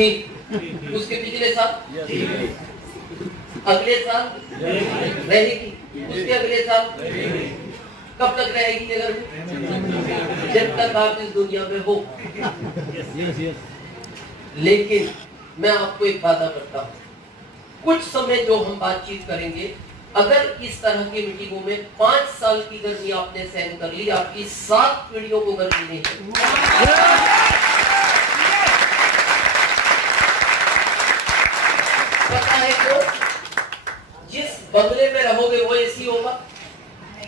थी, उसके पिछले साल, अगले साल रहेगी, उसके अगले साल कब तक रहेगी नगर में? जब तक आप इस दुनिया में हो। लेकिन मैं आपको एक वादा करता हूँ, कुछ समय जो हम बातचीत करेंगे, अगर इस तरह की मीटिंगों में 5 साल की गर्मी आपने सहन कर ली, आपकी 7 पीढ़ियों को गर्मी नहीं है। पता है क्यों? जिस बंगले में रहोगे वो एसी होगा,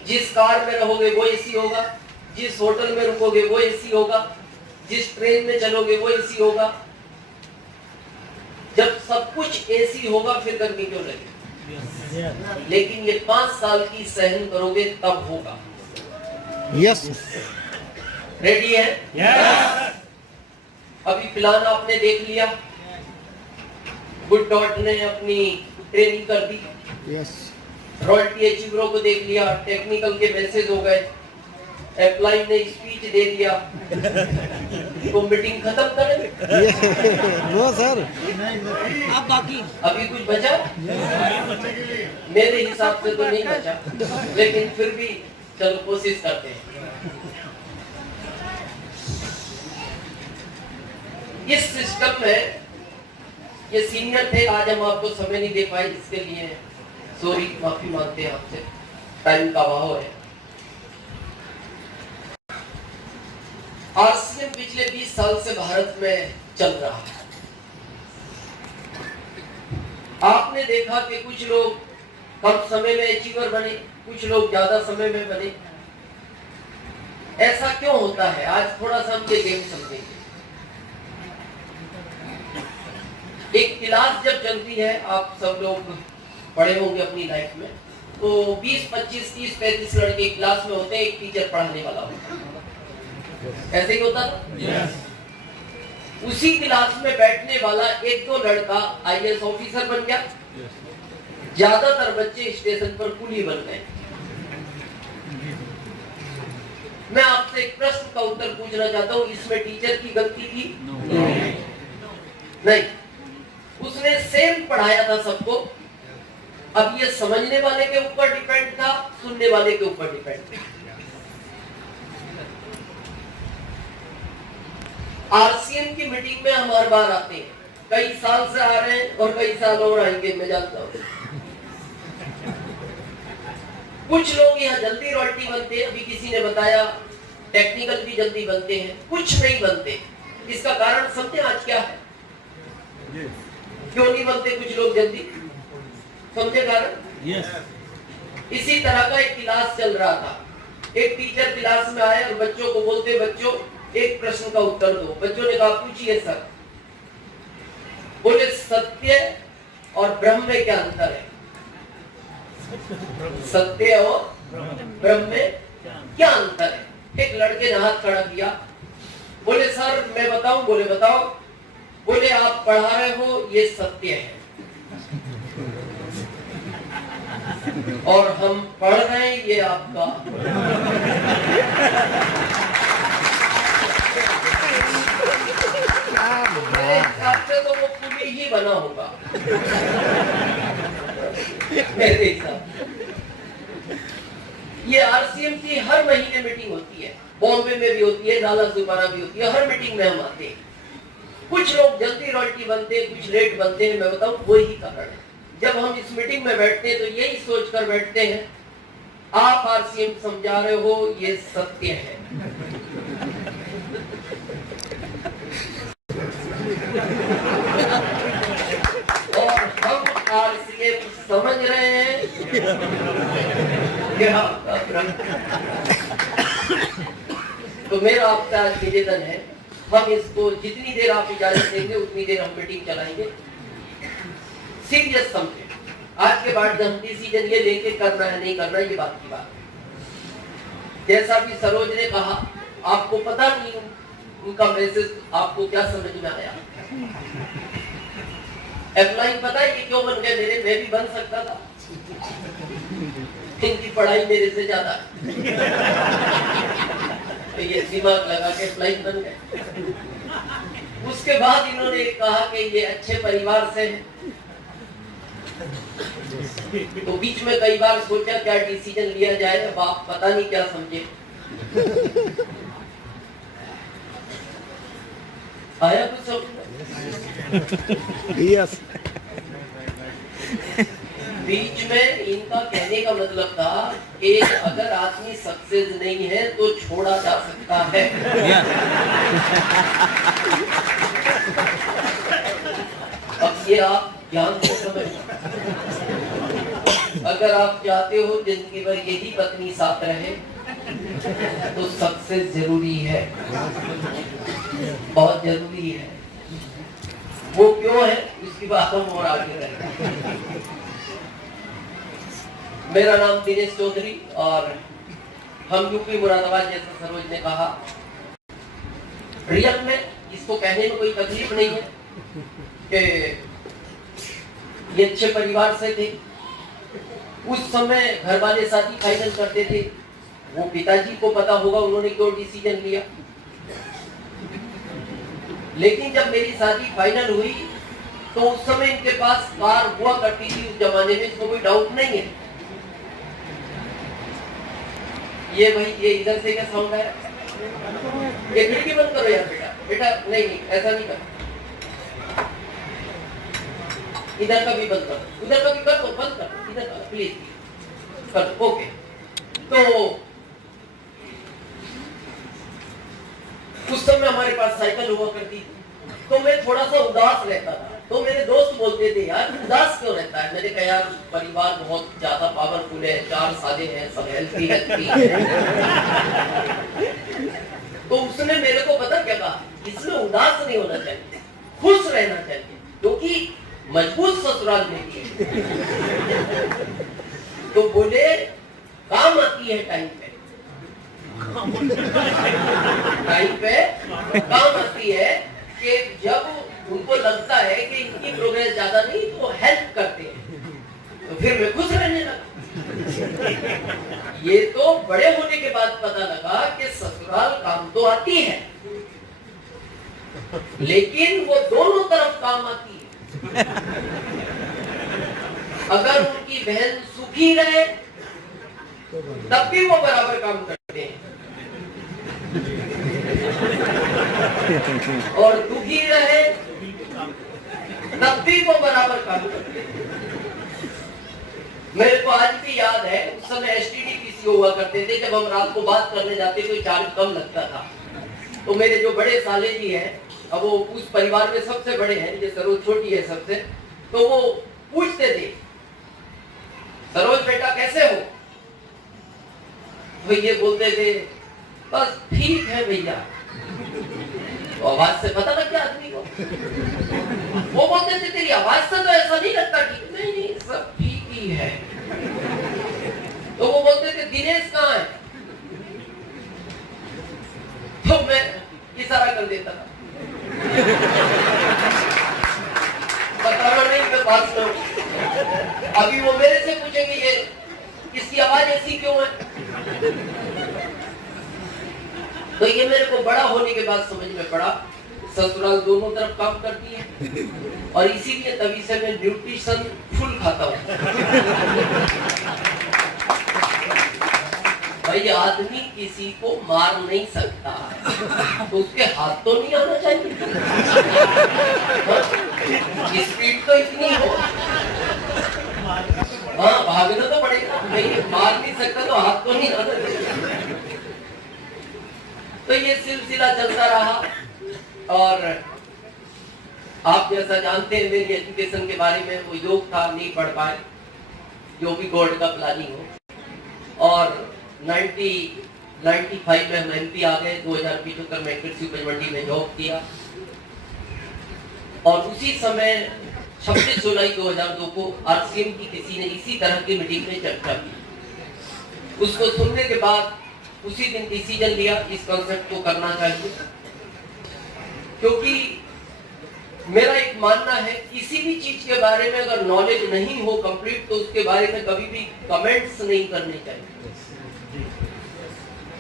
जिस कार में रहोगे वो एसी होगा, जिस होटल में रुकोगे वो एसी होगा, जिस ट्रेन में चलोगे वो एसी होगा। जब सब कुछ एसी होगा फिर गर्मी क्यों लगे? लेकिन ये 5 साल की सहन करोगे तब होगा। यस, रेडी है? यस। अभी प्लान आपने देख लिया, गुड डॉट ने अपनी ट्रेनिंग कर दी, यस, रॉयल्टी अचीवरों को देख लिया, टेक्निकल के मैसेज हो गए, अप्लाई ने स्पीच दे दिया, तो मीटिंग खत्म करें? नो सर, आप बाकी अभी कुछ बचा? मेरे हिसाब से तो नहीं बचा, लेकिन फिर भी चलो कोशिश करते हैं। इस सिस्टम में ये सीनियर थे, आज हम आपको समय नहीं दे पाए, इसके लिए सॉरी, माफी मांगते हैं आपसे, टाइम का अभाव है। आरसीएम पिछले 20 साल से भारत में चल रहा है। आपने देखा कि कुछ लोग कम समय में अचीवर बने, कुछ लोग ज्यादा समय में बने। ऐसा क्यों होता है? आज थोड़ा सा हम ये गेम समझेंगे। एक क्लास जब चलती है, आप सब लोग पढ़े होंगे अपनी लाइफ में, तो 20, 25, 30, 35 लड़के क्लास में होते हैं, एक टीचर पढ़ाने वाला होता है। ऐसे ही होता था? yes. उसी क्लास में बैठने वाला एक दो लड़का आईएएस ऑफिसर बन गया, ज्यादातर बच्चे स्टेशन पर कुली बन गए। मैं आपसे एक प्रश्न का उत्तर पूछना चाहता हूँ, इसमें टीचर की गलती थी? नहीं, उसने सेम पढ़ाया था सबको। अब ये समझने वाले के ऊपर डिपेंड था, सुनने वाले के ऊपर डिपेंड था। आरसीएम की मीटिंग में हम हर बार आते हैं, कई साल से आ रहे हैं और कई साल और आएंगे, मैं जानता हूँ। कुछ लोग यहाँ जल्दी रॉयल्टी बनते हैं, अभी किसी ने बताया टेक्निकल भी जल्दी बनते हैं, कुछ नहीं बनते। इसका कारण समझे आज क्या है? क्यों नहीं बनते कुछ लोग जल्दी? समझे कारण? इसी तरह का एक क्लास चल रहा था, एक टीचर क्लास में आए और बच्चों को बोलते, बच्चों एक प्रश्न का उत्तर दो। बच्चों ने कहा पूछिए सर। बोले सत्य और ब्रह्म में क्या अंतर है? सत्य और ब्रह्म में क्या अंतर है? एक लड़के ने हाथ खड़ा किया, बोले सर मैं बताऊं? बोले बताओ। बोले आप पढ़ा रहे हो ये सत्य है, और हम पढ़ रहे हैं ये आपका। तो वो पुली ही बना होगा मेरे हिसाब। ये आरसीएम की हर महीने मीटिंग होती है, बॉम्बे में भी होती है, नाला सुपारा भी होती है, हर मीटिंग में हम आते हैं। कुछ लोग जल्दी रॉयल्टी बनते हैं, कुछ लेट बनते हैं। मैं बताऊं वही कारण है। जब हम इस मीटिंग में बैठते हैं तो यही सोचकर बैठते हैं, आप आरसीएम समझा रहे हो ये सत्य है। और हम आरसीएम समझ रहे हैं तो मेरा आपसे आज निवेदन है, हम इसको जितनी देर आप इजाजत देंगे उतनी देर हम मीटिंग चलाएंगे। सीरियस समझे, आज के बाद हम डिसीजन ये लेके करना है नहीं करना, ये बात की बात। जैसा भी सरोज ने कहा, आपको पता नहीं उनका मैसेज आपको क्या समझ में आया? अप्लाई पता है ये क्यों बन गए मेरे? मैं भी बन सकता था, इनकी पढ़ाई मेरे से ज्यादा तो ये दिमाग लगा के अप्लाई बन गए। उसके बाद इन्होंने कहा कि ये अच्छे परिवार से हैं। तो बीच में कई बार सोचा क्या डिसीजन लिया जाए, अब आप पता नहीं क्या समझे। आया कुछ समझ? यस। बीच में इनका कहने का मतलब था कि अगर आदमी सक्सेस नहीं है तो छोड़ा जा सकता है। अब ये आप ध्यान से समझ, अगर आप चाहते हो जिंदगी भर यही पत्नी साथ रहे तो सक्सेस जरूरी है, बहुत जरूरी है। वो क्यों है उसकी बात हम और आगे करेंगे। मेरा नाम दिनेश चौधरी और हम यूपी मुरादाबाद, जैसा सरोज ने कहा, रियल में इसको कहने में कोई तकलीफ नहीं है कि ये अच्छे परिवार से थे। उस समय घर वाले शादी फाइनल करते थे, वो पिताजी को पता होगा उन्होंने क्यों डिसीजन लिया। लेकिन जब मेरी शादी फाइनल हुई तो उस समय इनके पास कार हुआ करती थी उस जमाने में, इसको कोई डाउट नहीं है। ये भाई ये इधर से क्या साउंड आया? ये खिड़की बंद करो यार बेटा, बेटा नहीं नहीं ऐसा नहीं कर, इधर का भी बंद करो, उधर का भी कर दो, बंद कर, इधर का प्लीज कर दो। ओके, तो उस समय हमारे पास साइकिल हुआ करती थी, तो मैं थोड़ा सा उदास रहता था। तो मेरे दोस्त बोलते थे यार उदास क्यों रहता है? मैंने कहा यार परिवार बहुत ज्यादा पावरफुल है, 4 साले हैं, सब हेल्थी है। तो उसने मेरे को पता क्या कहा, इसमें उदास नहीं होना चाहिए, खुश रहना चाहिए, क्योंकि मजबूत ससुराल में है। तो बोले काम आती है टाइम पे, टाइम पे काम आती है कि जब उनको लगता है कि इनकी प्रोग्रेस ज्यादा नहीं तो हेल्प करते हैं, तो फिर मैं खुश रहने लगा। ये तो बड़े होने के बाद पता लगा कि ससुराल काम तो आती है, लेकिन वो दोनों तरफ काम आती है। अगर उनकी बहन सुखी रहे तब भी वो बराबर काम करते हैं, और दुखी रहे तब भी वो बराबर काम करते हैं। मेरे को आज भी याद है, उस समय एसटीडी पीसीओ हुआ करते थे, जब हम रात को बात करने जाते तो चार्ज कम लगता था। तो मेरे जो बड़े साले जी हैं, अब वो उस परिवार में सबसे बड़े हैं, ये सरोज छोटी है सबसे, तो वो पूछते थे सरोज बेटा कैसे हो? तो ये बोलते थे बस ठीक है भैया। तो आवाज से पता लग गया आदमी को। वो बोलते थे तेरी आवाज से तो ऐसा नहीं लगता ठीक। नहीं नहीं सब ठीक ही है। तो वो बोलते थे दिनेश कहाँ है? तो मैं इशारा कर देता था, बताना नहीं मैं पास में हूं। अभी वो मेरे से पूछेंगे ये इसकी आवाज ऐसी क्यों है? तो ये मेरे को बड़ा होने के बाद समझ में पड़ा, ससुराल दोनों तरफ काम करती है, और इसीलिए तभी से मैं न्यूट्रिशन फुल खाता हूँ। भाई आदमी किसी को मार नहीं सकता, तो उसके हाथ तो नहीं आना चाहिए, स्पीड तो इतनी हो, हाँ भागना तो पड़ेगा, नहीं मार नहीं सकता तो हाथ तो नहीं आना चाहिए। तो ये सिलसिला चलता रहा, और आप जैसा जानते हैं मेरी एजुकेशन के बारे में वो योग था, नहीं पढ़ पाए, जो भी गॉड का प्लानिंग हो। और 95 में हम एमपी आ गए, 2075 में कृषि उपज मंडी में जॉब किया, और उसी समय 26 जुलाई 2002 को आरसीएम की किसी ने इसी तरह की मीटिंग में चर्चा की। उसको सुनने के बाद उसी दिन डिसीजन लिया इस कॉन्सेप्ट को करना चाहिए, क्योंकि मेरा एक मानना है किसी भी चीज के बारे में अगर नॉलेज नहीं हो कंप्लीट तो उसके बारे में कभी भी कमेंट्स नहीं करने चाहिए।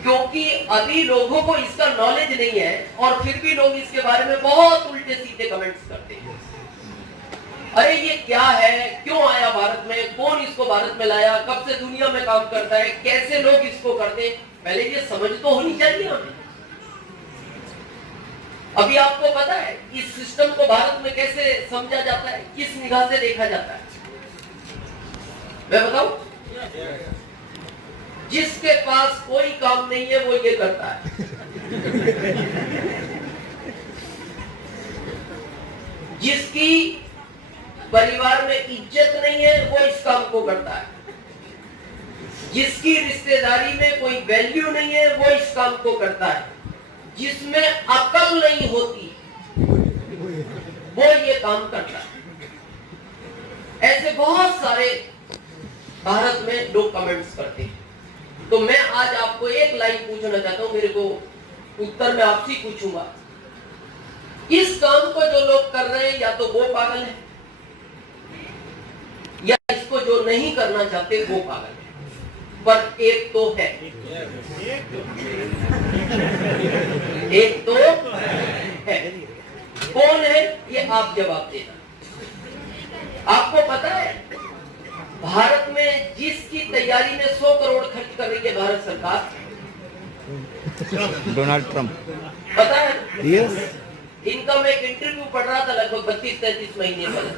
क्योंकि अभी लोगों को इसका नॉलेज नहीं है और फिर भी लोग इसके बारे में बहुत उल्टे सीधे कमेंट्स करते हैं। अरे ये क्या है, क्यों आया भारत में, कौन इसको भारत में लाया, कब से दुनिया में काम करता है, कैसे लोग इसको करते हैं, पहले ये समझ तो होनी चाहिए हमें। अभी आपको पता है इस सिस्टम को भारत में कैसे समझा जाता है, किस निगाह से देखा जाता है? मैं बताऊं? जिसके पास कोई काम नहीं है वो ये करता है। जिसकी परिवार में इज्जत नहीं है वो इस काम को करता है। जिसकी रिश्तेदारी में कोई वैल्यू नहीं है वो इस काम को करता है। जिसमें अकल नहीं होती वो ये काम करता है। ऐसे बहुत सारे भारत में लोग कमेंट्स करते हैं। तो मैं आज आपको एक लाइन पूछना चाहता हूं, मेरे को उत्तर मैं आपसे पूछूंगा। इस काम को जो लोग कर रहे हैं या तो वो पागल है या इसको जो नहीं करना चाहते वो पागल है, पर एक तो है, एक तो है। कौन है ये आप जवाब देना। आपको पता है भारत में जिसकी तैयारी में 100 करोड़ खर्च कर रही है भारत सरकार, डोनाल्ड ट्रंप, पता है? यस। इनका मैं एक इंटरव्यू पढ़ रहा था लगभग 32-33 महीने पहले।